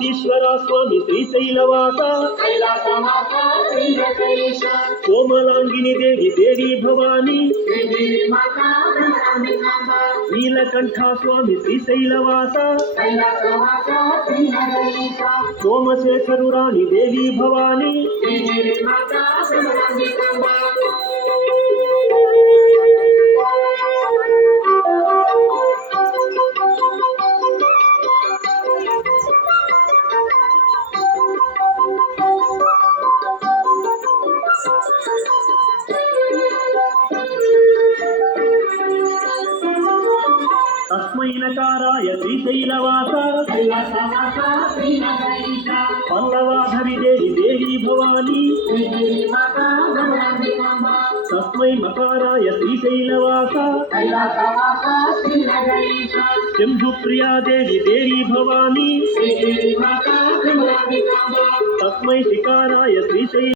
नंदीश्वरा स्वामी श्रीशैलवासा कोमलांगिनी देवी देवी भवानी नीलकंठा स्वामी श्रीशैलवासा सोमशेखरुराणी देवी भवानी तस्मै नकाराय श्रीशैलवासा पल्लवाधरी देवी देवी भवानी तस्मै मकाराय श्रीशैलवासा शंभुप्रिया देवी देवी भवानी तस्मै शिकाराय श्रीशैल